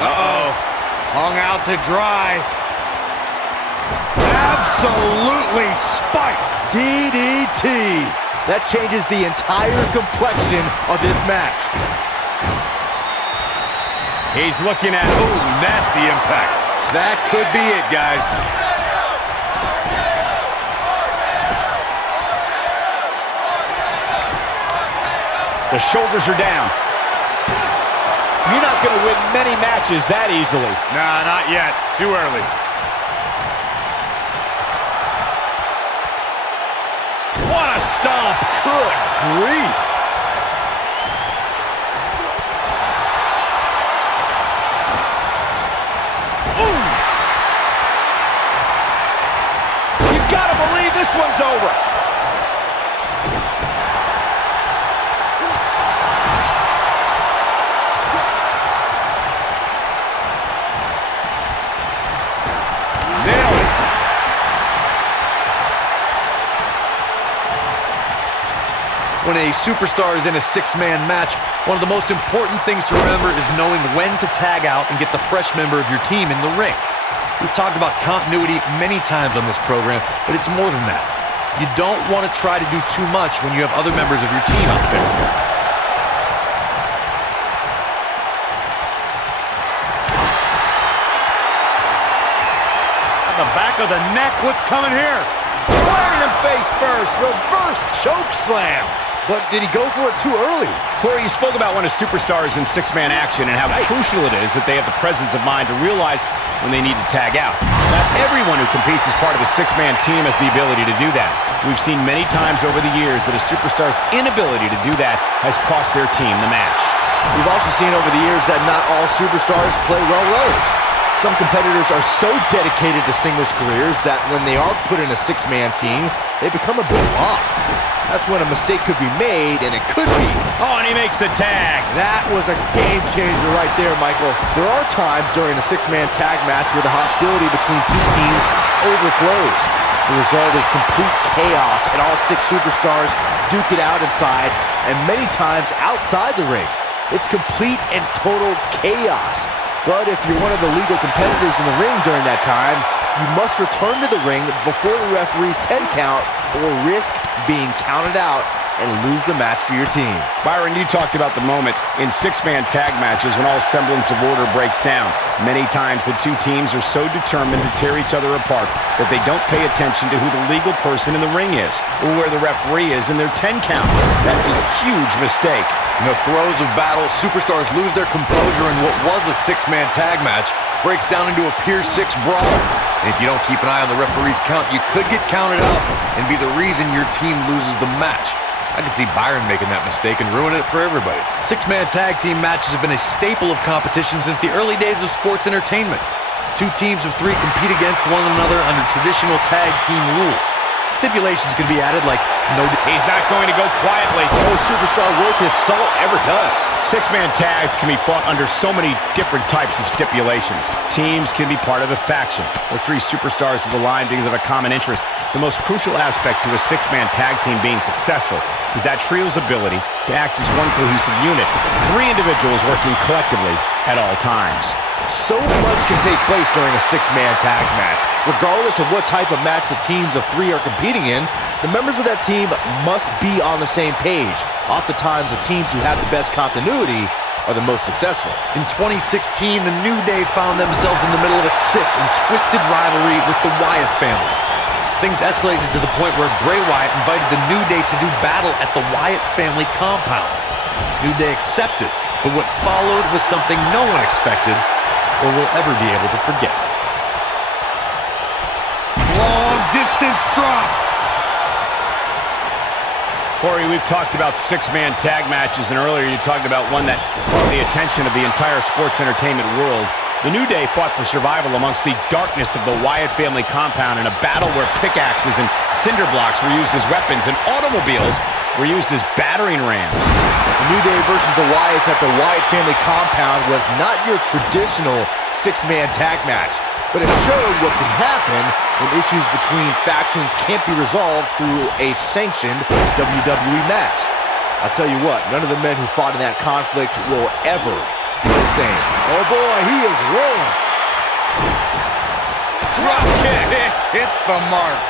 Uh-oh. Hung out to dry. Absolutely spiked. DDT. That changes the entire complexion of this match. He's looking at, ooh, nasty impact. That could be it, guys. The shoulders are down. You're not going to win many matches that easily. Nah, not yet. Too early. What a stomp. Good grief. Ooh. You got to believe this one's over. When a superstar is in a six-man match, one of the most important things to remember is knowing when to tag out and get the fresh member of your team in the ring. We've talked about continuity many times on this program, but it's more than that. You don't want to try to do too much when you have other members of your team out there. On the back of the neck, what's coming here? Planted him face first, reverse choke slam. But did he go for it too early? Corey, you spoke about when a superstar is in six-man action and how crucial it is that they have the presence of mind to realize when they need to tag out. Not everyone who competes as part of a six-man team has the ability to do that. We've seen many times over the years that a superstar's inability to do that has cost their team the match. We've also seen over the years that not all superstars play well with others. Some competitors are so dedicated to singles careers that when they are put in a six-man team, they become a bit lost. That's when a mistake could be made, and it could be. Oh, and he makes the tag. That was a game changer right there, Michael. There are times during a six-man tag match where the hostility between two teams overflows. The result is complete chaos, and all six superstars duke it out inside, and many times outside the ring. It's complete and total chaos. But if you're one of the legal competitors in the ring during that time, you must return to the ring before the referee's 10 count or risk being counted out and lose the match for your team. Byron, you talked about the moment in six-man tag matches when all semblance of order breaks down. Many times the two teams are so determined to tear each other apart that they don't pay attention to who the legal person in the ring is or where the referee is in their 10 count. That's a huge mistake. In the throes of battle, superstars lose their composure, and what was a six-man tag match breaks down into a Pier 6 brawl. And if you don't keep an eye on the referee's count, you could get counted out and be the reason your team loses the match. I can see Byron making that mistake and ruining it for everybody. Six-man tag team matches have been a staple of competition since the early days of sports entertainment. Two teams of three compete against one another under traditional tag team rules. Stipulations can be added like no... He's not going to go quietly. No superstar worth his salt ever does. Six-man tags can be fought under so many different types of stipulations. Teams can be part of a faction, or three superstars have aligned because of a common interest. The most crucial aspect to a six-man tag team being successful is that trio's ability to act as one cohesive unit. Three individuals working collectively at all times. So much can take place during a six-man tag match. Regardless of what type of match the teams of three are competing in, the members of that team must be on the same page. Oftentimes, the teams who have the best continuity are the most successful. In 2016, the New Day found themselves in the middle of a sick and twisted rivalry with the Wyatt family. Things escalated to the point where Bray Wyatt invited the New Day to do battle at the Wyatt family compound. New Day accepted, but what followed was something no one expected or will ever be able to forget. Long distance drop. Corey, we've talked about six-man tag matches, and earlier you talked about one that caught the attention of the entire sports entertainment world. The New Day fought for survival amongst the darkness of the Wyatt family compound in a battle where pickaxes and cinder blocks were used as weapons and automobiles were used as battering rams. The New Day versus the Wyatts at the Wyatt family compound was not your traditional six-man tag match, but it showed what can happen when issues between factions can't be resolved through a sanctioned WWE match. I'll tell you what, none of the men who fought in that conflict will ever exactly the same. Oh boy, he is rolling. Drop kick. It hits the mark.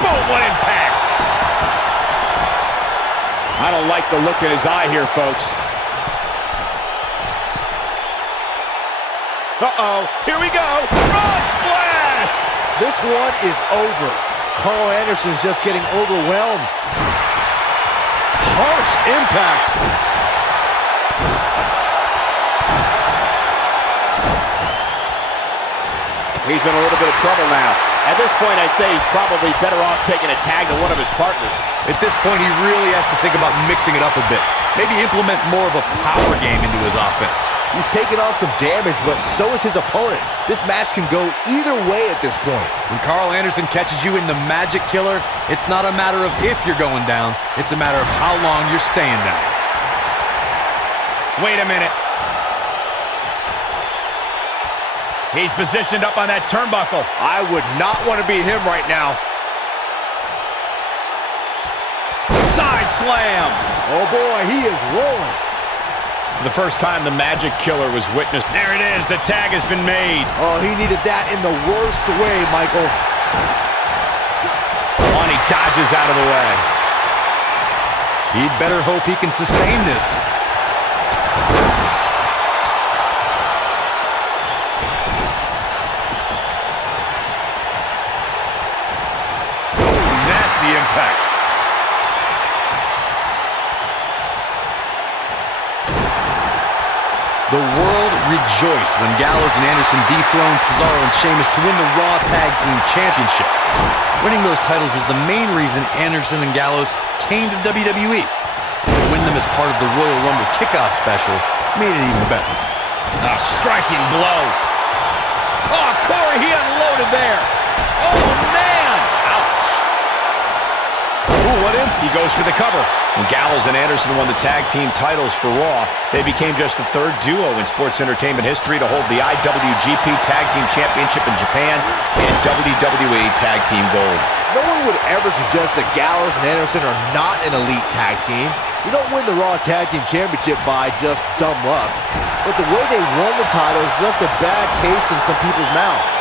Boom, what impact. I don't like the look in his eye here, folks. Uh-oh, here we go. Frog splash! This one is over. Carl Anderson's just getting overwhelmed. Harsh impact. He's in a little bit of trouble now. At this point, I'd say he's probably better off taking a tag to one of his partners. At this point, he really has to think about mixing it up a bit. Maybe implement more of a power game into his offense. He's taking on some damage, but so is his opponent. This match can go either way at this point. When Carl Anderson catches you in the Magic Killer, it's not a matter of if you're going down, it's a matter of how long you're staying down. Wait a minute. He's positioned up on that turnbuckle. I would not want to be him right now. Side slam. Oh boy, he is rolling. For the first time the Magic Killer was witnessed. There it is, the tag has been made. Oh, he needed that in the worst way, Michael. Oh, and he dodges out of the way. He'd better hope he can sustain this. Nasty impact. The world rejoiced when Gallows and Anderson dethroned Cesaro and Sheamus to win the Raw Tag Team Championship. Winning those titles was the main reason Anderson and Gallows came to WWE. To win them as part of the Royal Rumble kickoff special made it even better. A striking blow. Oh, Corey, he unloaded there. Oh, man. Ouch. Ooh, what in? He goes for the cover. When Gallows and Anderson won the tag team titles for Raw, they became just the third duo in sports entertainment history to hold the IWGP Tag Team Championship in Japan and WWE Tag Team Gold. No one would ever suggest that Gallows and Anderson are not an elite tag team. You don't win the Raw Tag Team Championship by just dumb luck. But the way they won the titles left a bad taste in some people's mouths.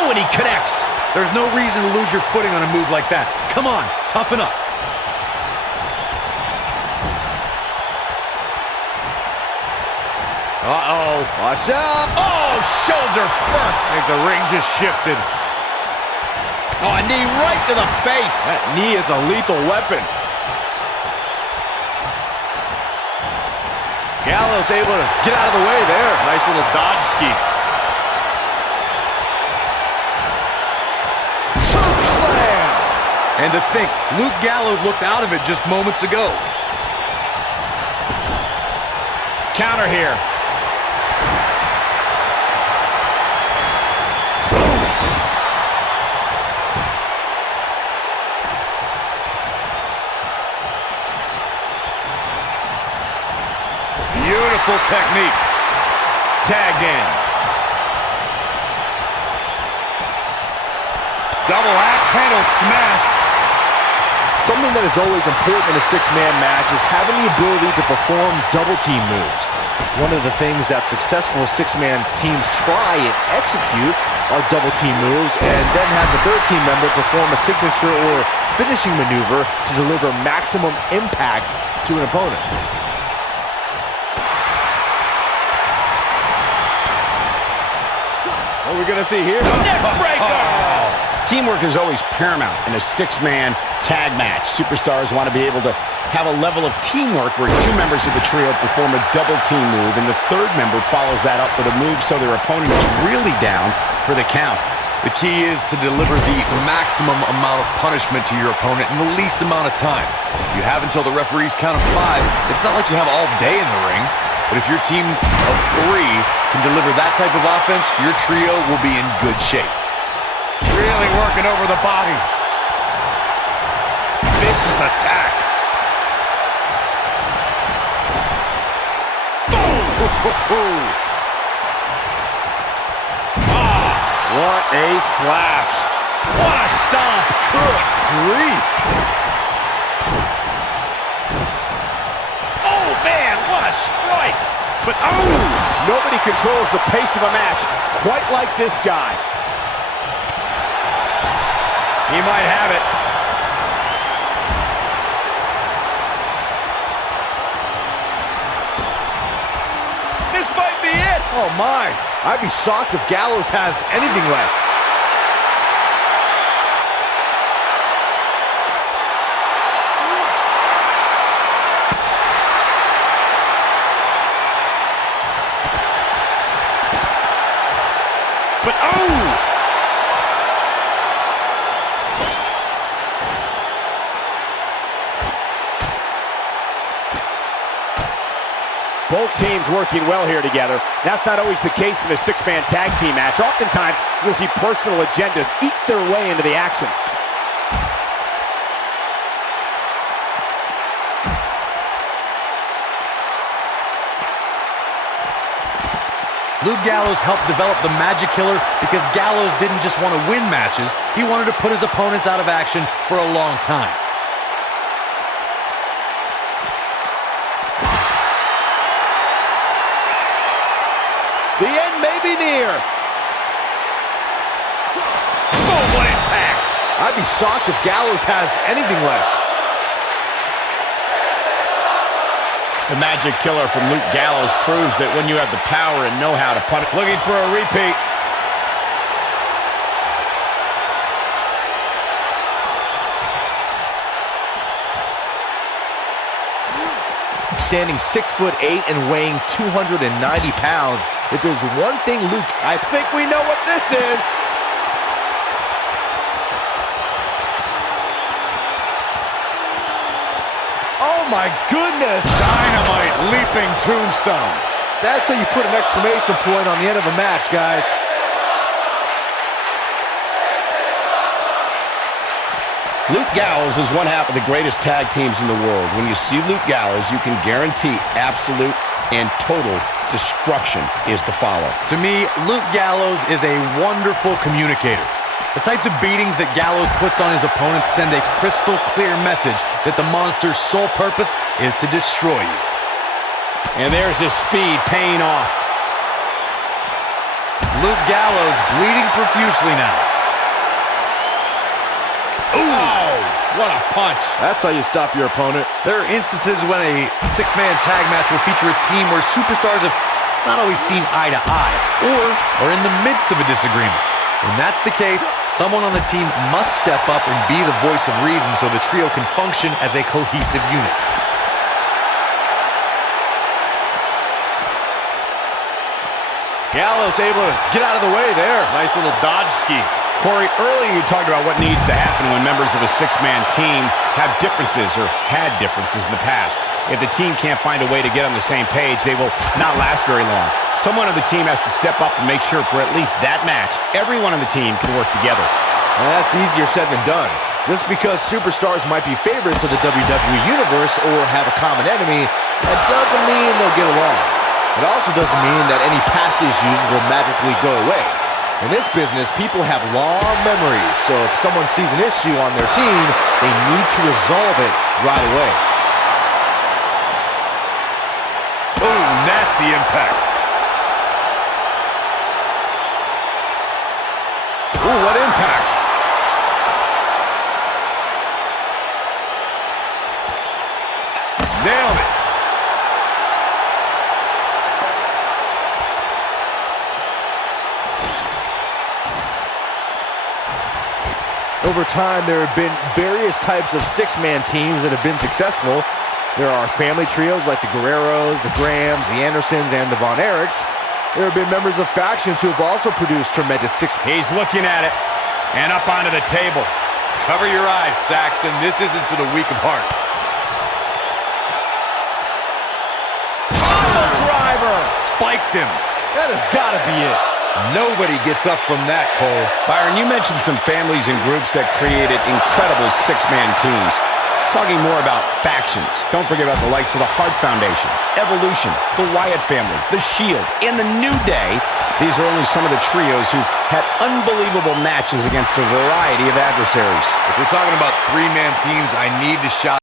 Oh, and he connects. There's no reason to lose your footing on a move like that. Come on, toughen up. Uh-oh. Watch out. Oh, shoulder first. I think the ring just shifted. Oh, a knee right to the face. That knee is a lethal weapon. Gallows able to get out of the way there. Nice little dodge ski. Choke slam. And to think, Luke Gallows looked out of it just moments ago. Counter here. Beautiful technique. Tagged in. Double axe handle smash. Something that is always important in a six-man match is having the ability to perform double team moves. One of the things that successful six-man teams try and execute are double team moves and then have the third team member perform a signature or finishing maneuver to deliver maximum impact to an opponent. What are we gonna see here? Neck breaker! Teamwork is always paramount in a six-man tag match. Superstars want to be able to have a level of teamwork where two members of the trio perform a double team move and the third member follows that up with a move so their opponent is really down for the count. The key is to deliver the maximum amount of punishment to your opponent in the least amount of time. You have until the referee's count of 5. It's not like you have all day in the ring. But if your team of 3 can deliver that type of offense, your trio will be in good shape. Really working over the body. Vicious attack. Boom! What a splash. What a stomp. Good grief. Oh, man, what a strike. But, oh! Nobody controls the pace of a match quite like this guy. He might have it. This might be it. Oh, my. I'd be shocked if Gallows has anything left. But, oh! Both teams working well here together. That's not always the case in a six-man tag team match. Oftentimes, you'll see personal agendas eat their way into the action. Luke Gallows helped develop the Magic Killer because Gallows didn't just want to win matches, he wanted to put his opponents out of action for a long time. The end may be near. Oh, what impact! I'd be shocked if Gallows has anything left. The Magic Killer from Luke Gallows proves that when you have the power and know-how to punish. Looking for a repeat. Standing 6'8" and weighing 290 pounds. If there's one thing Luke... I think we know what this is. Oh my goodness! Dynamite leaping tombstone. That's how you put an exclamation point on the end of a match, guys. Luke Gallows is one half of the greatest tag teams in the world. When you see Luke Gallows, you can guarantee absolute and total destruction is to follow. To me, Luke Gallows is a wonderful communicator. The types of beatings that Gallows puts on his opponents send a crystal clear message that the monster's sole purpose is to destroy you. And there's his speed paying off. Luke Gallows bleeding profusely now. Oh, what a punch. That's how you stop your opponent. There are instances when a six-man tag match will feature a team where superstars have not always seen eye to eye or are in the midst of a disagreement. When that's the case, someone on the team must step up and be the voice of reason so the trio can function as a cohesive unit. Gallows able to get out of the way there. Nice little dodge ski. Corey, earlier you talked about what needs to happen when members of a six-man team have differences or had differences in the past. If the team can't find a way to get on the same page, they will not last very long. Someone on the team has to step up and make sure for at least that match, everyone on the team can work together. And that's easier said than done. Just because superstars might be favorites of the WWE Universe or have a common enemy, that doesn't mean they'll get along. It also doesn't mean that any past issues will magically go away. In this business, people have long memories, so if someone sees an issue on their team, they need to resolve it right away. Oh, nasty impact. Ooh, what impact. Nailed it. Over time, there have been various types of six-man teams that have been successful. There are family trios like the Guerreros, the Grahams, the Andersons, and the Von Erichs. There have been members of factions who have also produced tremendous six. He's looking at it and up onto the table. Cover your eyes, Saxton. This isn't for the weak of heart. Oh, driver! Spiked him. That has got to be it. Nobody gets up from that, Cole. Byron, you mentioned some families and groups that created incredible six-man teams. Talking more about factions, don't forget about the likes of the Hart Foundation, Evolution, the Wyatt family, the Shield, and the New Day. These are only some of the trios who've had unbelievable matches against a variety of adversaries. If we're talking about three-man teams, I need to shout